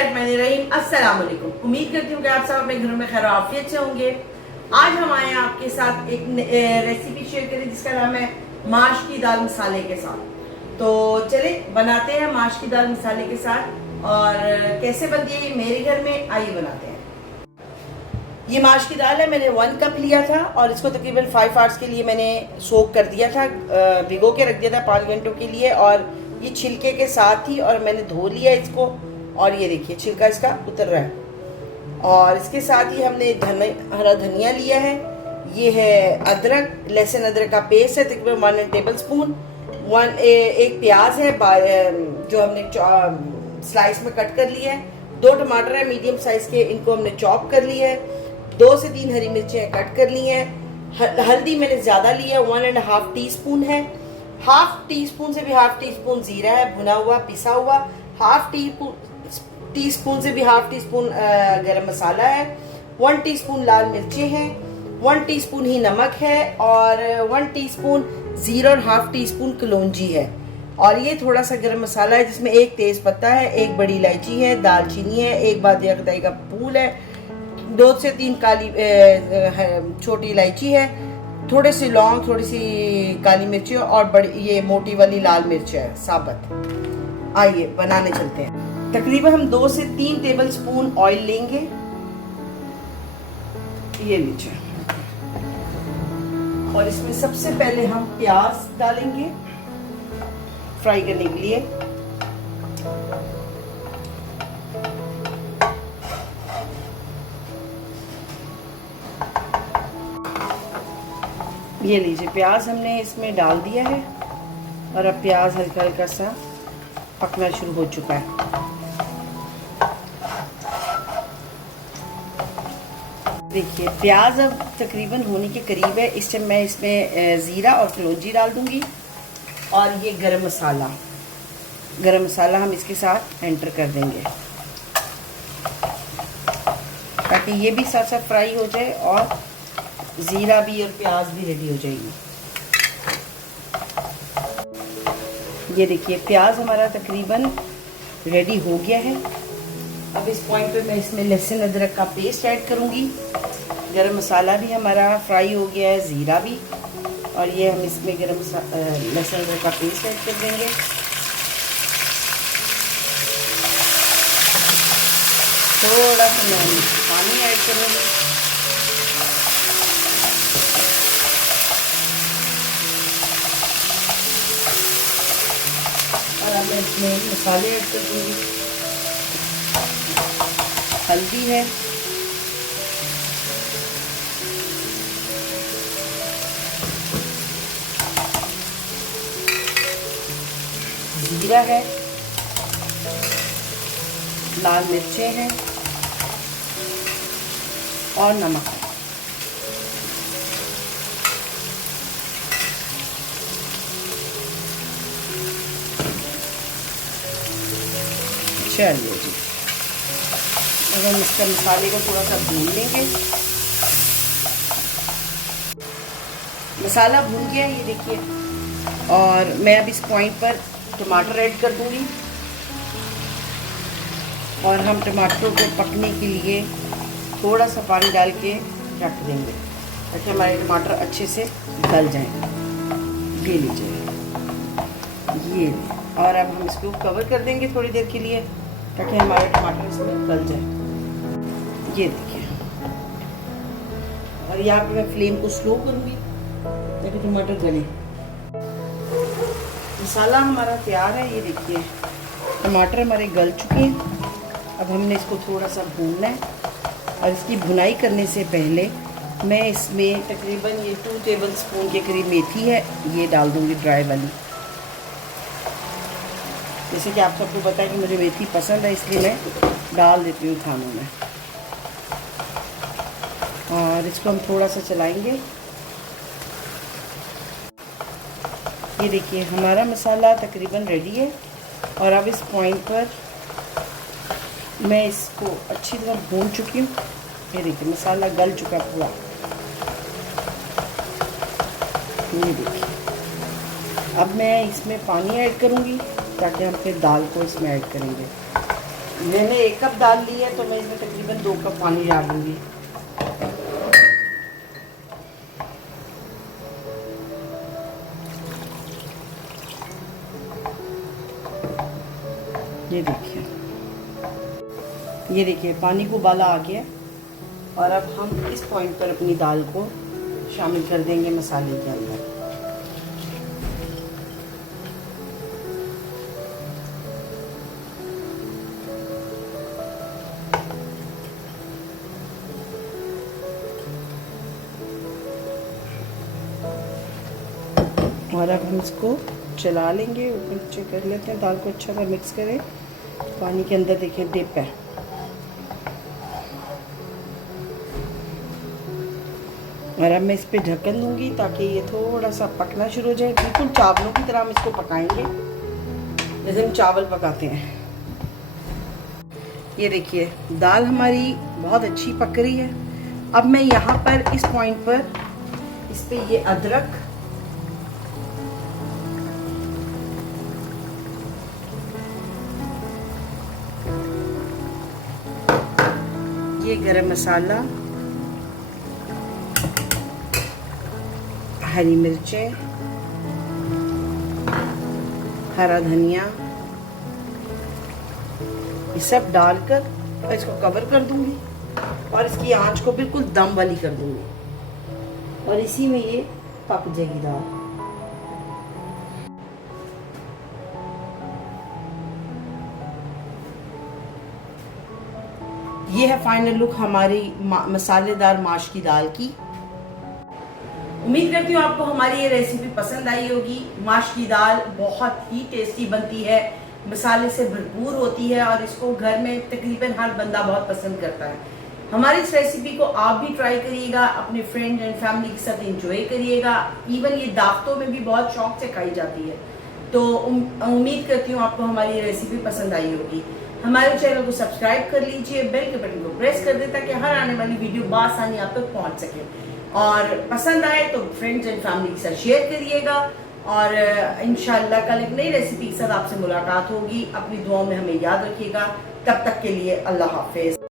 बिस्मिल्लाहिर्रहमानिर्रहीम। अस्सलाम वालेकुम। उम्मीद करती हूँ कि आप सब अपने घरों में खैर आफियत से होंगे। आज हम आए हैं आपके साथ एक रेसिपी शेयर करें जिसका नाम है माश की दाल मसाले के साथ। तो चले बनाते हैं माश की दाल मसाले के साथ। और कैसे बनती है ये मेरे घर में, आइए बनाते हैं। ये माश की दाल है, मैंने 1 कप लिया था और इसको तकरीबन 5 आवर्स के लिए मैंने सोक कर दिया था, भिगो के रख दिया था 5 घंटों के लिए। और ये छिलके के साथ ही और मैंने धो लिया इसको। और ये देखिए छिलका इसका उतर रहा है। और इसके साथ ही हमने हरा धनिया लिया है। ये है अदरक, लहसुन अदरक का पेस्ट है तकरीबन 1 टेबल स्पून। एक प्याज है जो हमने स्लाइस में कट कर लिया है। 2 टमाटर है मीडियम साइज के, इनको हमने चॉप कर लिया है। 2 से 3 हरी मिर्चें कट कर ली हैं। हल्दी मैंने ज़्यादा ली है, 1.5 टीस्पून है। हाफ टी स्पून से भी हाफ टी स्पून जीरा है भुना हुआ पिसा हुआ। हाफ टी स्पून से भी हाफ टी स्पून गरम मसाला है। 1 टीस्पून लाल मिर्चें हैं। 1 टीस्पून ही नमक है और 1 टीस्पून जीरा और हाफ टी स्पून कलौंजी है। और ये थोड़ा सा गरम मसाला है जिसमें 1 तेज पत्ता है, 1 बड़ी इलायची है, दालचीनी है, 1 बादिया खदाई का फूल है, 2 से 3 काली छोटी इलायची है, थोड़े से लौंग, थोड़ी सी काली मिर्ची और बड़ी ये मोटी वाली लाल मिर्च है साबुत। आइए बनाने चलते हैं। तकरीबन हम 2 से 3 टेबल स्पून ऑयल लेंगे। ये लीजिए। और इसमें सबसे पहले हम प्याज डालेंगे फ्राई करने के लिए। ये लीजिए प्याज हमने इसमें डाल दिया है और अब प्याज हल्का हल्का सा पकना शुरू हो चुका है। देखिए प्याज अब तकरीबन होने के करीब है। इस टाइम मैं इसमें ज़ीरा और कलौंजी डाल दूंगी। और ये गरम मसाला हम इसके साथ एंटर कर देंगे ताकि ये भी साथ साथ फ्राई हो जाए और ज़ीरा भी और प्याज भी रेडी हो जाएगी। ये देखिए प्याज हमारा तकरीबन रेडी हो गया है। अब इस पॉइंट पे मैं इसमें लहसुन अदरक का पेस्ट ऐड करूँगी। गरम मसाला भी हमारा फ्राई हो गया है, ज़ीरा भी। और ये हम इसमें लहसुन अदरक का पेस्ट ऐड कर देंगे। थोड़ा सा मैं पानी ऐड करूँगी। और अब मैं इसमें मसाले ऐड कर दूँगी। हल्दी है, जीरा है, लाल मिर्चें हैं और नमक है। चलिए जी, अब हम इसका मसाले को थोड़ा सा भून लेंगे। मसाला भून गया ये देखिए। और मैं अब इस पॉइंट पर टमाटर ऐड कर दूंगी। और हम टमाटरों को पकने के लिए थोड़ा सा पानी डाल के रख देंगे ताकि हमारे टमाटर अच्छे से गल जाएं। ये लीजिए ये। और अब हम इसको कवर कर देंगे थोड़ी देर के लिए ताकि हमारे टमाटर इसमें गल जाए। ये देखिए। और यहाँ पे मैं फ्लेम को स्लो करूँगी ताकि टमाटर गले। मसाला हमारा तैयार है। ये देखिए टमाटर हमारे गल चुके हैं। अब हमने इसको थोड़ा सा भूनना है। और इसकी भुनाई करने से पहले मैं इसमें तकरीबन ये 2 टेबल स्पून के करीब मेथी है, ये डाल दूँगी ड्राई वाली। जैसे कि आप सबको पता है कि मुझे मेथी पसंद है, इसलिए मैं डाल देती हूँ खानों में। और इसको हम थोड़ा सा चलाएंगे। ये देखिए हमारा मसाला तकरीबन रेडी है। और अब इस पॉइंट पर मैं इसको अच्छी तरह भून चुकी हूँ। ये देखिए मसाला गल चुका पूरा। ये देखिए अब मैं इसमें पानी ऐड करूँगी ताकि हम फिर दाल को इसमें ऐड करेंगे। मैंने 1 कप दाल ली है तो मैं इसमें तकरीबन 2 कप पानी डालूंगी। ये देखिए पानी को उबाला आ गया और अब हम इस पॉइंट पर अपनी दाल को शामिल कर देंगे मसाले के अंदर। और अब हम इसको चला लेंगे, ऊपर नीचे कर लेते हैं, दाल को अच्छा सा मिक्स करें। पानी के अंदर देखें डिप है। और अब मैं इस पर ढक्कन दूंगी ताकि ये थोड़ा सा पकना शुरू हो जाए। बिल्कुल चावलों की तरह हम इसको पकाएंगे जैसे हम चावल पकाते हैं। ये देखिए दाल हमारी बहुत अच्छी पक रही है। अब मैं यहाँ पर इस पॉइंट पर इस पे ये अदरक, ये गरम मसाला, हरी मिर्चें, हरा धनिया, ये सब डालकर और इसको कवर कर दूंगी और इसकी आंच को बिल्कुल दम वाली कर दूंगी और इसी में ये पक जाएगी दाल। ये है फाइनल लुक हमारी मसालेदार माश की दाल की। उम्मीद करती हूँ आपको हमारी ये रेसिपी पसंद आई होगी। माश की दाल बहुत ही टेस्टी बनती है, मसाले से भरपूर होती है और इसको घर में तकरीबन हर बंदा बहुत पसंद करता है। हमारी इस रेसिपी को आप भी ट्राई करिएगा, अपने फ्रेंड एंड फैमिली के साथ एंजॉय करिएगा। इवन ये दावतों में भी बहुत शौक से खाई जाती है। तो उम्मीद करती हूँ आपको हमारी ये रेसिपी पसंद आई होगी। हमारे चैनल को सब्सक्राइब कर लीजिए, बेल के बटन को प्रेस कर दें ताकि हर आने वाली वीडियो बआसानी आप तक पहुंच सके। और पसंद आए तो फ्रेंड्स एंड फैमिली के साथ शेयर करिएगा। और इंशाल्लाह कल एक नई रेसिपी के साथ आपसे मुलाकात होगी। अपनी दुआओं में हमें याद रखिएगा। तब तक के लिए अल्लाह हाफिज।